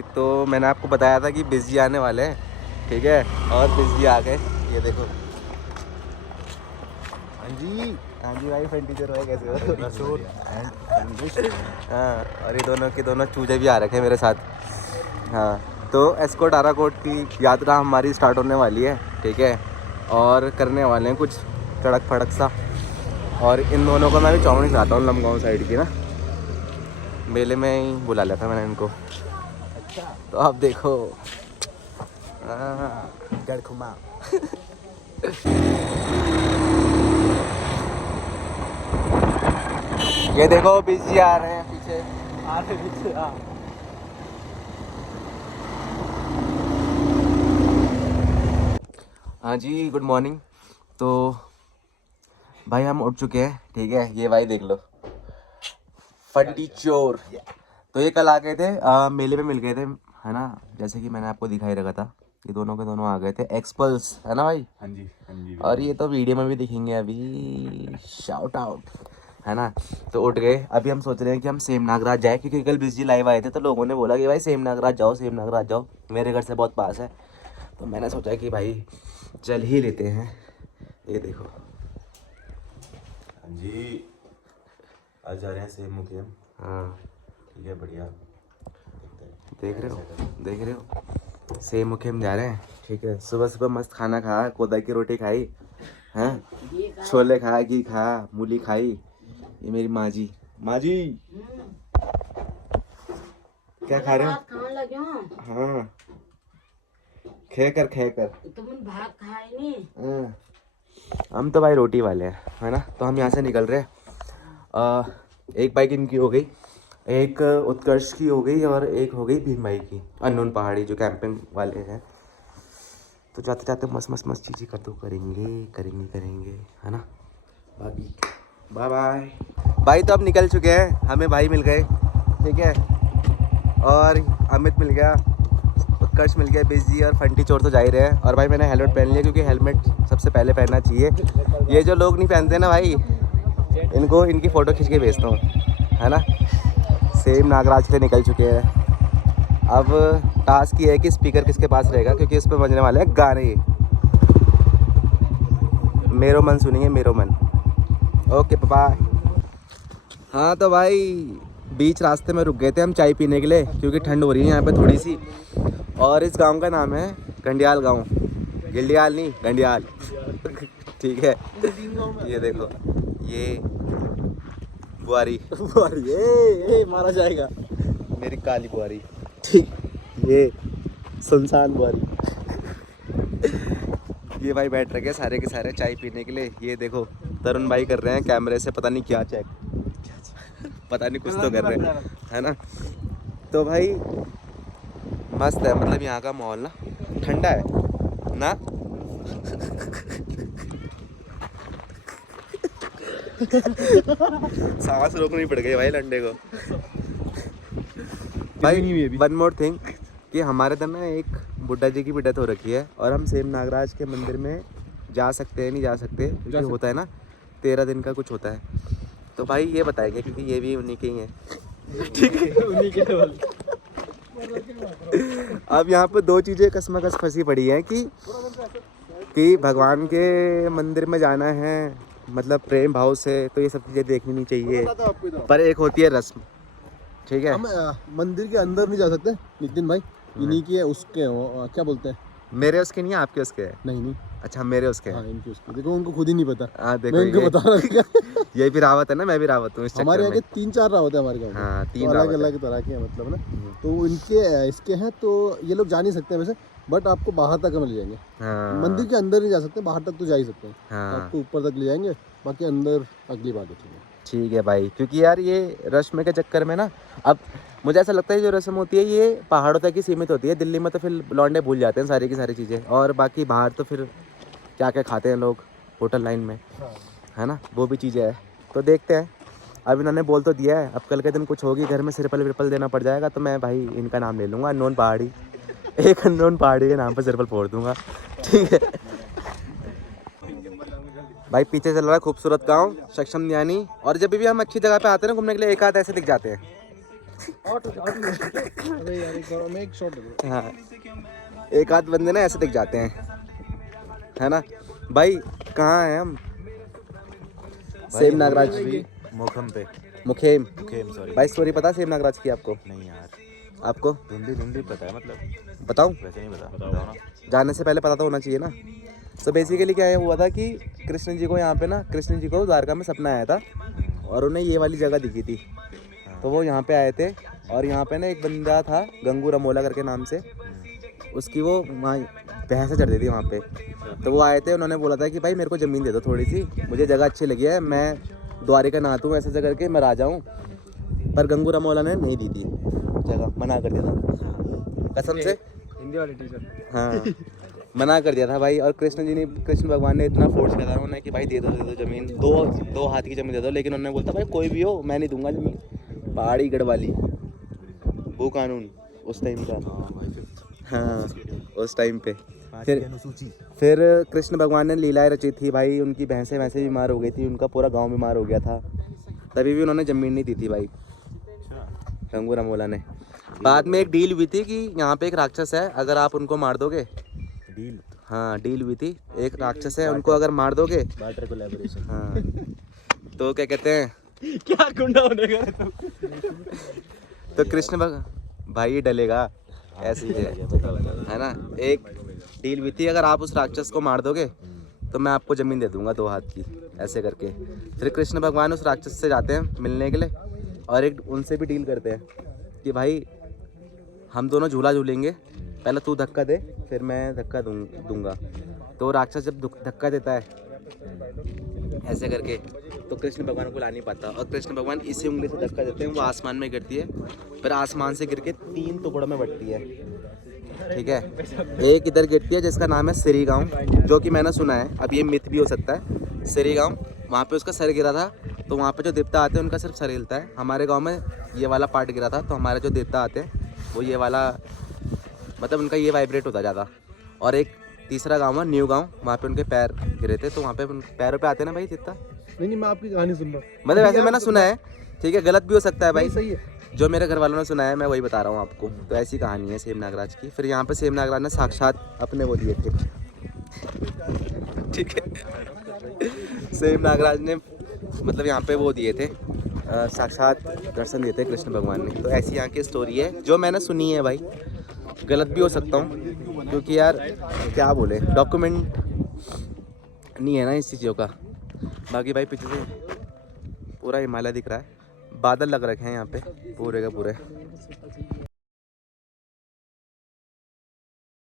भाई। तो मैंने आपको बताया था कि बिजी आने वाले हैं, ठीक है, और बिजी आ गए। ये देखो। हाँ जी भाई, फ्रेंड टीचर भाई कैसे हो? हाँ, और ये दोनों के दोनों चूजे भी आ रखे हैं मेरे साथ। हाँ, तो एस्कॉर्ट आराकोट की यात्रा हमारी स्टार्ट होने वाली है, ठीक है, और करने वाले हैं कुछ चड़क फड़क सा। और इन दोनों को मैं भी चाउमीन खाता हूँ लमगांव साइड की ना, मेले में ही बुला लिया था मैंने इनको। अच्छा, तो आप देखो। गड़ घुमा। ये देखो बिजी आ रहे हैं पीछे, आ रहे पीछे। हाँ हाँ जी, गुड मॉर्निंग। तो भाई हम उठ चुके हैं, ठीक है। ये भाई देख लो, फंटी चोर। तो ये कल आ गए थे, मेले में मिल गए थे, है ना, जैसे कि मैंने आपको दिखाई रखा था। ये दोनों के दोनों आ गए थे, एक्सपल्स, है ना भाई? हाँ जी, हाँ जी। और ये तो वीडियो में भी दिखेंगे अभी, शाउट आउट, है ना। तो उठ गए। अभी हम सोच रहे हैं कि हम सेम नागराज जाए, क्योंकि कल बिजली लाइव आए थे तो लोगों ने बोला कि भाई सेम नागराज जाओ, सेम नागराज जाओ। मेरे घर से बहुत पास है, तो मैंने सोचा कि भाई चल ही लेते हैं। ये देखो। हाँ जी, आज जा रहे हैं सेम मुखियम। हाँ, ठीक है, बढ़िया। देख रहे हो, देख रहे हो, सेम मुखियम जा रहे हैं, ठीक है। सुबह सुबह मस्त खाना खाया, कोदा की रोटी खाई, हैं, छोले खाया, घी खाया, मूली खाई। ये मेरी माँ जी, माँ जी क्या खा रहे हो? हाँ, खे कर। तुम भात खाए नहीं? हाँ, हम तो भाई रोटी वाले हैं, है ना। तो हम यहाँ से निकल रहे हैं। एक बाइक इनकी हो गई, एक उत्कर्ष की हो गई, और एक हो गई भीम भाई की, अननोन पहाड़ी जो कैंपिंग वाले हैं। तो जाते जाते मस्त मस्त मस्त चीज़ें करेंगे, है ना। बाकी बाय बाय भाई। तो अब निकल चुके हैं, हमें भाई मिल गए, ठीक है, और अमित मिल गया, उत्कर्ष मिल गया, बिजी और फंटी चोर तो जा ही रहे हैं। और भाई मैंने हेलमेट पहन लिया, क्योंकि हेलमेट सबसे पहले पहनना चाहिए। ये जो लोग नहीं पहनते ना भाई, इनको इनकी फ़ोटो खींच के भेजता हूँ, है ना। सेम नागराज से निकल चुके हैं। अब टास्क ये है कि स्पीकर किसके पास रहेगा, क्योंकि इस पर बजने वाले हैं गाने। मेरो मन सुनिए, मेरो मन। Okay bye. हाँ तो भाई, बीच रास्ते में रुक गए थे हम चाय पीने के लिए, क्योंकि ठंड हो रही है यहाँ पे थोड़ी सी। और इस गांव का नाम है गंडियाल गांव, गिल्डियाल नहीं, गंडियाल। ठीक है। ये देखो, ये बुआरी बुआरी, ए मारा जाएगा, मेरी काली बुआरी, ठीक। ये सुनसान बुआरी। ये भाई बैठ रखे सारे के सारे चाय पीने के लिए। ये देखो, तरुण भाई कर रहे हैं कैमरे से पता नहीं क्या चेक, पता नहीं कुछ तो कर रहे हैं, है ना। तो भाई मस्त है, मतलब यहाँ का माहौल ना ठंडा है ना। सांस रोकनी पड़ गई भाई लंडे को। भाई वन मोर थिंग, कि हमारे इधर ना एक बुड्ढा जी की भी डेथ हो रखी है, और हम सेम नागराज के मंदिर में जा सकते हैं नहीं जा सकते, क्योंकि होता है ना 13 दिन का कुछ होता है। तो भाई ये बताएंगे, क्योंकि ये भी उन्हीं के ही हैं, ठीक है। उन्हीं के। अब यहाँ पे दो चीज़ें कसमकस फंसी पड़ी हैं कि भगवान के मंदिर में जाना है, मतलब प्रेम भाव से, तो ये सब चीज़ें देखनी नहीं चाहिए, पर एक होती है रस्म, ठीक है। हम मंदिर के अंदर नहीं जा सकते नितिन भाई, इन्हीं के उसके क्या बोलते हैं, मेरे उसके नहीं है, आपके उसके है? नहीं अच्छा, मेरे उसके हाँ हैं। इनके उसके, देखो उनको खुद ही नहीं पता। हाँ देखो, मैं इनको बता रहा था। ये भी रावत है ना, मैं भी रावत हूँ इस हमारे चक्कर यहाँ में। के 3-4 रावत है हमारे गाँव में। हाँ, 3 तो अलग रावत है। अलग तरह के हैं मतलब ना। तो इनके इसके हैं, तो ये लोग जा नहीं सकते वैसे, बट आपको बाहर तक मिल जाएंगे। हाँ मंदिर के अंदर नहीं जा सकते, बाहर तक तो जा ही सकते हैं। हाँ, आपको ऊपर तक ले जाएंगे, बाकी अंदर अगली बार देखेंगे। ठीक है भाई। क्योंकि यार ये रस्म के चक्कर में ना, अब मुझे ऐसा लगता है जो रस्म होती है ये पहाड़ों तक ही सीमित होती है। दिल्ली में तो फिर लौंडे भूल जाते हैं सारी की सारी चीज़ें, और बाकी बाहर तो फिर क्या क्या खाते हैं लोग होटल लाइन में, है ना, वो भी चीज़ें है। तो देखते हैं, अब इन्होंने बोल तो दिया है, अब कल के दिन कुछ होगी घर में सिरपल विरपल देना पड़ जाएगा, तो मैं भाई इनका नाम ले लूँगा, अननोन पहाड़ी। एक अननोन पहाड़ी के नाम पर सिरपल फोड़ दूँगा, ठीक है भाई। पीछे चल रहा है खूबसूरत गांव सक्षम यानी, और जब भी हम अच्छी जगह पे आते हैं ना घूमने के लिए, एक आध ऐसे दिख जाते हैं, अरे यार एक बार मैं एक शॉट ले लूं। हाँ, एक आध बंदे ना ऐसे दिख जाते हैं, है ना भाई। कहाँ हैं हम? सेम नागराज मोखम पे मुखेम। मुखेम सॉरी भाई स्टोरी पता सेम नागराज की आपको? नहीं यार, आपको धुंधली पता है, मतलब बताऊं? वैसे नहीं पता, बताओ ना। जाने से पहले पता तो होना चाहिए ना। तो बेसिकली क्या हुआ था कि कृष्ण जी को यहाँ पे ना, कृष्ण जी को द्वारका में सपना आया था और उन्हें ये वाली जगह दिखी थी, तो वो यहाँ पे आए थे। और यहाँ पे ना एक बंदा था गंगू रमोला करके नाम से, उसकी वो वहाँ भैंसें चढ़ती थी वहाँ पे। तो वो आए थे, उन्होंने बोला था कि भाई मेरे को ज़मीन दे दो थोड़ी सी, मुझे जगह अच्छी लगी है, मैं द्वारिका नाथ हूँ, ऐसे करके मैं राजा हूँ। पर गंगू रमोला ने नहीं दी थी जगह, मना कर दिया था कसम से। हिंदी वाले टीचर। हाँ, मना कर दिया था भाई। और कृष्ण भगवान ने इतना फोर्स किया था उन्होंने कि भाई दे दो ज़मीन, दो हाथ की ज़मीन दे दो। लेकिन उन्होंने बोलता भाई कोई भी हो मैं नहीं दूंगा ज़मीन, पहाड़ी गढ़वाली वो कानून उस टाइम का। हाँ, उस टाइम पे फिर कृष्ण भगवान ने लीलाएं रची थी भाई, उनकी भैंसें वैसे बीमार हो गई थी, उनका पूरा गांव बीमार हो गया था, तभी भी उन्होंने ज़मीन नहीं दी थी भाई गंगू रमोला ने। बाद में एक डील हुई थी कि यहाँ पे एक राक्षस है, अगर आप उनको मार दोगे। डील, हाँ डील हुई थी, एक राक्षस है, उनको अगर मार दोगे। Barter collaboration. हाँ, तो क्या कहते हैं, क्या गुंडा होने का तू? तो कृष्ण भाई ये डलेगा ऐसे ही है ना। एक डील हुई थी, अगर आप उस राक्षस को मार दोगे तो मैं आपको ज़मीन दे दूंगा 2 हाथ की, ऐसे करके। फिर कृष्ण भगवान उस राक्षस से जाते हैं मिलने के लिए और एक उनसे भी डील करते हैं कि भाई हम दोनों झूला झूलेंगे, पहले तू धक्का दे फिर मैं धक्का दूंगा। तो राक्षस जब धक्का देता है ऐसे करके, तो कृष्ण भगवान को ला नहीं पाता और कृष्ण भगवान इसी उंगली से धक्का देते हैं, वो आसमान में गिरती है, फिर आसमान से गिर के 3 टुकड़ों में बटती है। ठीक है, एक इधर गिरती है जिसका नाम है सिरी गाँव, जो कि मैंने सुना है, अब ये मिथ भी हो सकता है। सिरी गाँव, वहाँ पे उसका सर गिरा था, तो वहाँ पे जो देवता आते हैं उनका सिर्फ सर हिलता है। हमारे गांव में ये वाला पार्ट गिरा था, तो हमारे जो देवता आते हैं वो ये वाला, मतलब उनका ये वाइब्रेट होता ज़्यादा। और एक तीसरा गांव है न्यू गांव, वहाँ पे उनके पैर गिरे थे, तो वहाँ पे पैरों पे आते हैं ना भाई देवता। नहीं मैं आपकी कहानी सुन रहा हूँ, मतलब वैसे मैंने सुना है, ठीक है, गलत भी हो सकता है भाई, सही है। जो मेरे घर वालों ने सुना है मैं वही बता रहा हूँ आपको। तो ऐसी कहानी है सेम नागराज की। फिर यहाँ पे सेम नागराज ने साक्षात अपने वो दिए थे, ठीक है, सेम नागराज ने मतलब यहाँ पे वो दिए थे, साक्षात दर्शन दिए थे कृष्ण भगवान ने। तो ऐसी यहाँ की स्टोरी है जो मैंने सुनी है भाई, गलत भी हो सकता हूँ क्योंकि यार क्या बोले, डॉक्यूमेंट नहीं है ना इस चीज़ों का। बाकी भाई पीछे से पूरा हिमालय दिख रहा है, बादल लग रखे हैं यहाँ पे पूरे के पूरे।